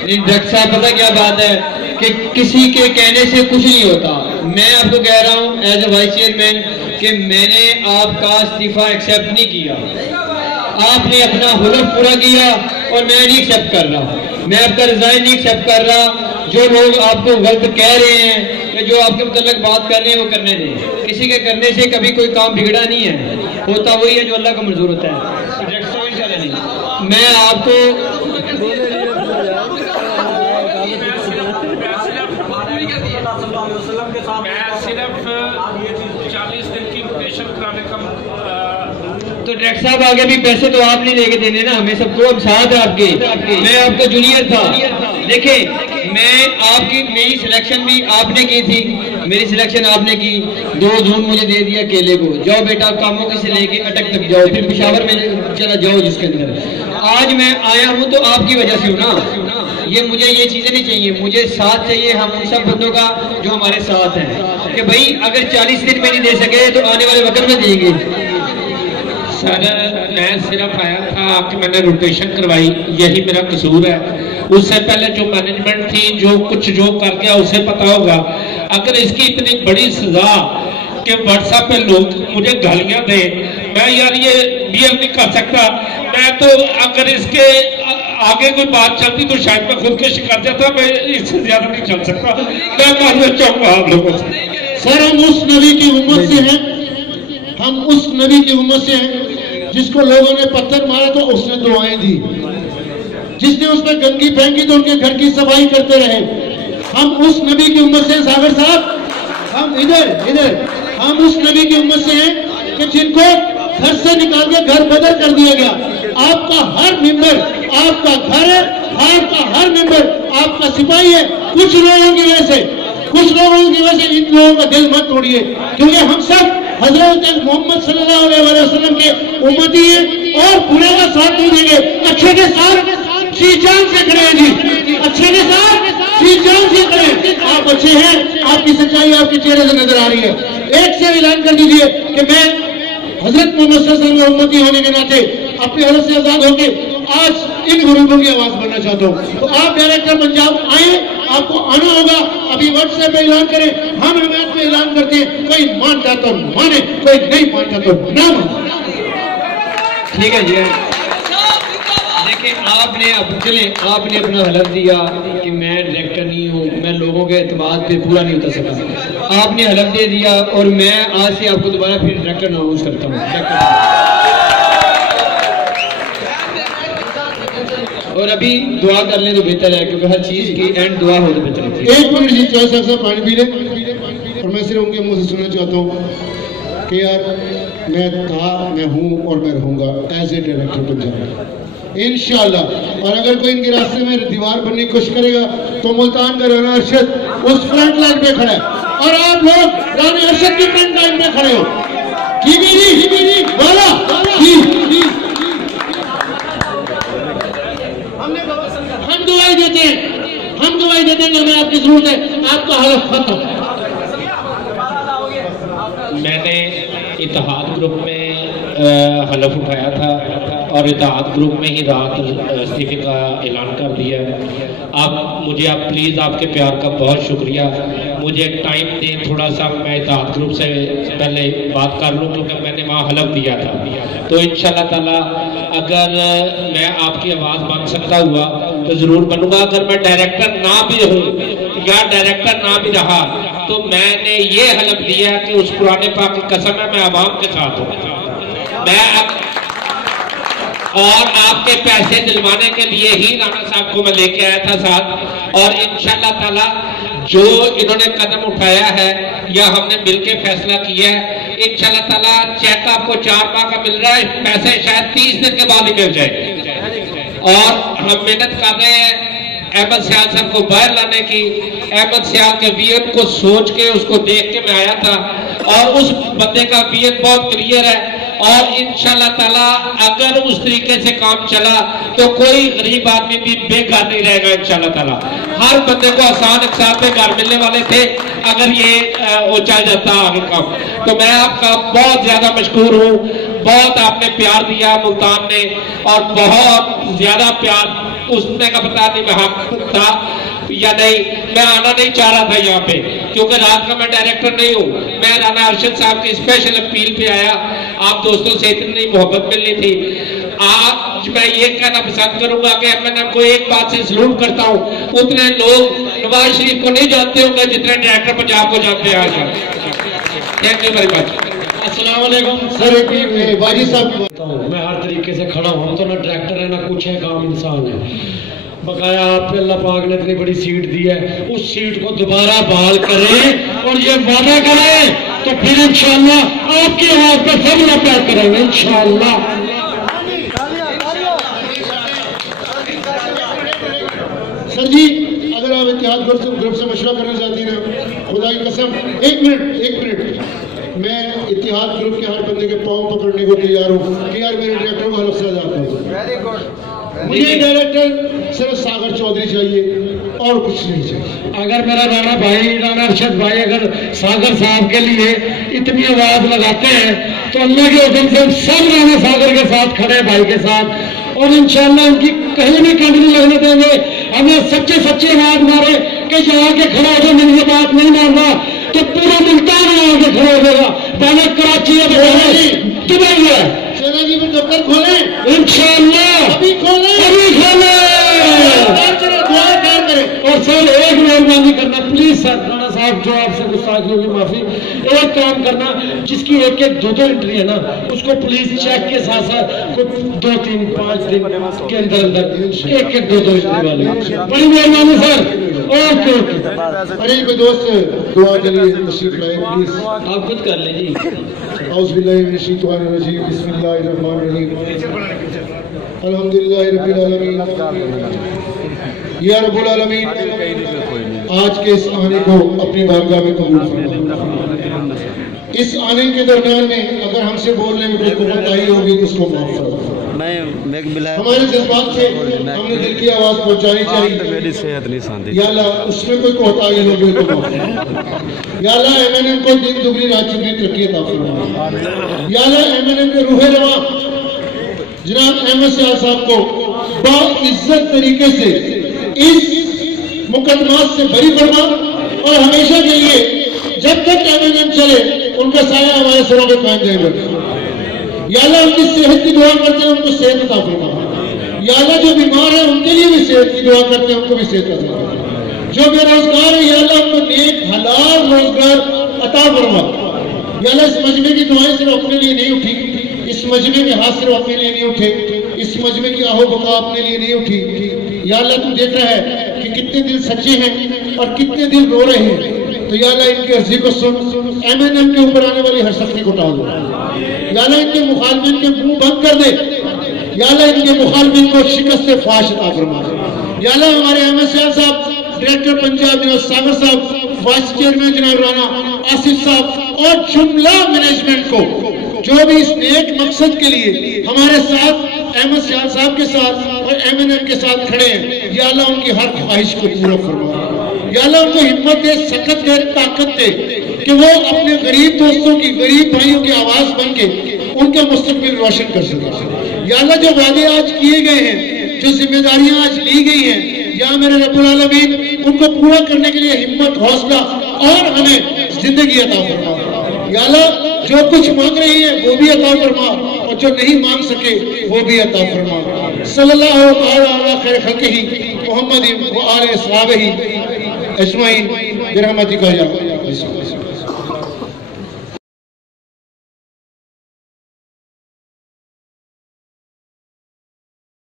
Doctor साहब पता क्या बात है कि किसी के कहने से कुछ नहीं होता। मैं आपको कह रहा हूं एज ए वाइस चेयरमैन कि मैंने आपका इस्तीफा एक्सेप्ट नहीं किया। आपने अपना हुलफ पूरा किया और मैं नहीं एक्सेप्ट कर रहा। मैं आपका रिजाइन नहीं एक्सेप्ट कर रहा। जो लोग आपको गलत कह रहे हैं या जो आपके मुतल्लिक बात कर रहे हैं वो करने दें। किसी के करने से कभी कोई काम बिगड़ा नहीं है, होता वही है जो अल्लाह को मंजूर होता है। मैं आपको सिर्फ 40 दिन की रोटेशन कराने का तो डायरेक्टर साहब आगे भी पैसे तो आप नहीं लेके देने ना, हमें सबको अब साथ है आपके। मैं आपका जूनियर था। देखें मैं आपकी मेरी सिलेक्शन भी आपने की थी, मेरी सिलेक्शन आपने की। 2 जून मुझे दे दिया केले को, जाओ बेटा कामों की से लेके अटक तक जाओ, फिर पेशावर में चला जाओ जिसके अंदर। आज मैं आया हूँ तो आपकी वजह से हूँ ना। ये मुझे ये चीजें नहीं चाहिए, मुझे साथ चाहिए हम उन सब बंदों का जो हमारे साथ हैं कि भाई अगर 40 दिन में नहीं दे सके तो आने वाले वक्त में देंगे। सर मैं सिर्फ आया था, आपकी मैंने रोटेशन करवाई, यही मेरा कसूर है। उससे पहले जो मैनेजमेंट थी जो कर गया उसे पता होगा। अगर इसकी इतनी बड़ी सजा कि व्हाट्सएप पे लोग मुझे गालियां दे, मैं यार ये बियर नहीं कर सकता। मैं तो अगर इसके आगे कोई बात चलती तो शायद मैं खुदकुशी कर जाता। मैं इससे ज्यादा नहीं चल सकता। मैं मानना चाहूंगा आप लोगों से। सर हम उस नबी की उम्मत से हैं, हम उस नबी की उम्मत से हैं जिसको लोगों ने पत्थर मारा तो उसने दुआएं दी, जिसने उस पर गंदगी फेंकी तो उनके घर की सफाई करते रहे। हम उस नबी की उम्मत से, सागर साहब हम इधर हम उस नबी की उम्मत से हैं कि जिनको घर से निकाल के घर बदल कर दिया गया। आपका हर मेंबर आपका घर है, आपका हर मेंबर आपका सिपाही है। कुछ लोगों की वजह से इन लोगों का दिल मत तोड़िए, क्योंकि हम सब हजरत मोहम्मद सल्लल्लाहु अलैहि वसल्लम के उम्मती हैं और बुरे का साथ नहीं देंगे। अच्छे के साथ जी जान से खड़े हैं जी, अच्छे के साथ जी जान से खड़े। आप अच्छे हैं, आपकी सच्चाई आपके चेहरे से नजर आ रही है। एक से ऐलान कर दीजिए कि मैं हजरत मोहम्मद सल्लल्लाहु अलैहि वसल्लम के उम्मती होने के नाते अपने हलफ से आजाद होकर आज इन गुरूबों की आवाज बनना चाहता हूँ। तो आप डायरेक्टर पंजाब आए, आपको आना होगा। अभी व्हाट्सएप पे ऐलान करें, हम हमायत पे ऐलान करते हैं। कोई मान जाता माने, कोई नहीं मान जाता ना माने। ठीक है जी। देखिए आपने अपना हलफ दिया कि मैं डायरेक्टर नहीं हूँ, मैं लोगों के एतमाद पे पूरा नहीं उतर सका। आपने हलफ दे दिया और मैं आज से आपको दोबारा फिर डायरेक्टर अनाउंस करता हूँ। और अभी दुआ कर लें तो बेहतर है, क्योंकि हर चीज की एंड दुआ हो तो बेहतर है। 1 मिनट जी, चाय साहब पानी पी ले। और मैं सिर्फ उनके मुंह से सुनना चाहता हूँ कि यार मैं हूँ और मैं रहूंगा एज ए डायरेक्टर पंजाब इंशाल्लाह। और अगर कोई इनके रास्ते में दीवार बनने की कोशिश करेगा तो मुल्तान का राना अरशद उस फ्रंट लाइन पे खड़ा है और आप लोग राना अरशद की फ्रंट लाइन पे खड़े हो। ठीक है जी, बोला जी। हम दुआई देते हैं कि हमें आपकी जरूरत है। आपका हलफ खत्म। मैंने इत्तेहाद ग्रुप में हलफ उठाया था और इत्तेहाद ग्रुप में ही रात इस्तीफे का ऐलान कर दिया। अब मुझे आप प्लीज़ आपके प्यार का बहुत शुक्रिया। मुझे टाइम दें थोड़ा सा, मैं इत्तेहाद ग्रुप से पहले बात कर लूँ, क्योंकि मैंने वहाँ हलफ दिया था। तो इंशाल्लाह ताला अगर मैं आपकी आवाज़ बन सकता हुआ तो ज़रूर बनूंगा। अगर मैं डायरेक्टर ना भी हूँ या डायरेक्टर ना भी रहा तो मैंने ये हलफ दिया कि उस पुराने पाक की कसम है मैं आवाम के साथ हूँ। मैं और आपके पैसे दिलवाने के लिए ही राणा साहब को मैं लेके आया था साथ। और इंशाल्लाह ताला जो इन्होंने कदम उठाया है या हमने मिलके फैसला किया है, इंशाल्लाह ताला चेक आपको 4 माह का मिल रहा है, पैसे शायद 30 दिन के बाद ही मिल जाए। और हम मेहनत कर रहे हैं अहमद सियाल साहब को बाहर लाने की। अहमद सियाल के वीएन को सोच के उसको देख के मैं आया था और उस बंदे का वीएन बहुत क्लियर है। और इंशाल्लाह ताला अगर उस तरीके से काम चला तो कोई गरीब आदमी भी बेघर नहीं रहेगा इंशाल्लाह ताला। हर बंदे को आसान एक साथ में घर मिलने वाले थे अगर ये वो चल जाता आगे काम। तो मैं आपका बहुत ज्यादा मशकूर हूँ। बहुत आपने प्यार दिया मुल्तान ने और बहुत ज्यादा प्यार उसमें का पता नहीं मैं हक था या नहीं। मैं आना नहीं चाह रहा था यहाँ पे, क्योंकि रात का मैं डायरेक्टर नहीं हूँ। मैं राना अरशद साहब की स्पेशल अपील पे आया। आप दोस्तों से इतनी मोहब्बत मिलनी थी। आज मैं ये कहना पसंद करूंगा कि मैं को एक बात से सलूट करता हूँ, उतने लोग नवाज शरीफ को नहीं जानते होंगे जितने डायरेक्टर पंजाब को जानते हैं आज। Thank you very much. अस्सलाम वालेकुम सर। एक वाजी साहब, मैं हर तरीके से खड़ा हूँ, हम तो ना डायरेक्टर है ना कुछ है, काम इंसान है। बकाया आप अल्लाह पाक ने इतनी बड़ी सीट दी है, उस सीट को दोबारा बहाल करें और ये वादा करें तो फिर इंशाअल्लाह आपकी आवाज पर सब लोग प्यार करेंगे इंशाअल्लाह। सर जी, अगर आप इत्तेहाद ग्रुप से मशवरा करना चाहती हैं, खुदा की कसम, एक मिनट, मैं इत्तेहाद ग्रुप के हर बंदे के पांव पकड़ने को तैयार हूँ कि यार मेरे डायरेक्टर को हलफ से जाता हूँ। मुझे डायरेक्टर सिर्फ सागर चौधरी चाहिए और कुछ नहीं चाहिए। अगर मेरा राना अरशद भाई अगर सागर साहब के लिए इतनी आवाज लगाते हैं तो अल्लाह के हुक्म से हम सब राना सागर के साथ खड़े भाई के साथ, और इंशाअल्लाह उनकी कहीं भी कंठ नहीं लगने देंगे। हमें सच्ची आवाज मारे कि यहाँ के खड़ा हो, मेरी ये बात नहीं मानना तो पूरा मुल्तान यहाँ के खड़ा हो जाएगा। पहले कराची है, दुबई है, सेना जी में दफ्तर खोले इंशाअल्लाह, अभी खोले और सर एक मेहरबानी करना प्लीज सर, राणा साहब जो आपसे गुस्ताखी होगी माफी, एक काम करना, जिसकी एक दो एंट्री है ना उसको प्लीज चेक के साथ साथ 2, 3, 5 दिन के अंदर एक दो एंट्री वाले, बड़ी मेहरबानी सर। ओके। अरे कोई दोस्त दुआ के लिए तशरीफ लाए प्लीज। आप खुद कर ले जी। औज़ुबिल्लाहिमिनश्शैतानिर्रजीम, बिस्मिल्लाहिर्रहमानिर्रहीम, अल्हम्दुलिल्लाहि रब्बिल आलमीन, या रब्बुल आलमीन, आज के इस आने को अपनी बारगाह में कबूल फरमा। इस आने के दरमियान में अगर हमसे बोलने में कोई कोताही होगी तो उसको माफ करो। हमारे जज्बात से हमने दिल की आवाज पहुंचानी चाहिए। मेरी सेहत नहीं सांधी। या अल्लाह उसमें कोई कोताही होगी तो माफ करो। या अल्लाह एमएनएम को दिन दुगनी रात चुगनी तरक्की अता फरमा। या अल्लाह एमएनएम के रूहे रवा जनाब अहमद सियाल साहब को बाइज्जत तरीके से इस मुकदमात से बरी फरमा और हमेशा के लिए जब तक एमएनएम चले उनका साया हमारे सरों पे कायम रहेगा। या अल्लाह उनकी सेहत की दुआ करते हैं, उनको सेहत अता फरमा। या अल्लाह जो बीमार है उनके लिए भी सेहत की दुआ करते हैं, उनको भी सेहत अता फरमा। जो बेरोजगार है या अल्लाह उनको नेक हलाल रोजगार अता फरमा। या अल्लाह इस मजमे की दुआएं सिर्फ अपने लिए नहीं उठी, इस मजमे के हाथ सिर्फ अपने लिए नहीं उठे, इस मजमे की आहो बका अपने लिए नहीं उठी। या अल्लाह तू देख रहा है कि कितने दिल सच्चे हैं और कितने दिल रो रहे हैं। तो या अल्लाह इनकी अर्जी को सुन, एमएनएम के ऊपर आने वाली हर सख्ती को टाल दो। या अल्लाह इनके मुखालिफिन के मुंह बंद कर दे। या अल्लाह इनके मुखालिफिन को शिकस्त फाश अता फरमा। या अल्लाह हमारे अहमद सियाल साहब, डायरेक्टर पंजाब जनाब सागर साहब, वाइस चेयरमैन जनाब राना आसिफ साहब और जुमला मैनेजमेंट को जो भी इस नेक मकसद के लिए हमारे साथ अहमद सियाल साहब के साथ और एमएनएम के साथ खड़े हैं, या अल्लाह उनकी हर ख्वाहिश को पूरा फरमा। या अल्लाह उनको हिम्मत दे, सकत दे, ताकत दे कि वो अपने गरीब दोस्तों की, गरीब भाइयों की आवाज बन के उनका मुस्तकबिल रोशन कर सके। या अल्लाह जो वादे आज किए गए हैं, जो जिम्मेदारियां आज ली गई हैं, या मेरे रब्बुल आलमीन उनको पूरा करने के लिए हिम्मत, हौसला और हमें जिंदगी अता फरमा। या अल्लाह जो कुछ मांग रही है वो भी अता फरमा और जो नहीं मांग सके वो भी अता फरमा। सल्लल्लाहु अलैहि खैर खल्क़िही मुहम्मद व आले अस्हाबिही अजमईन बिरहमतिका या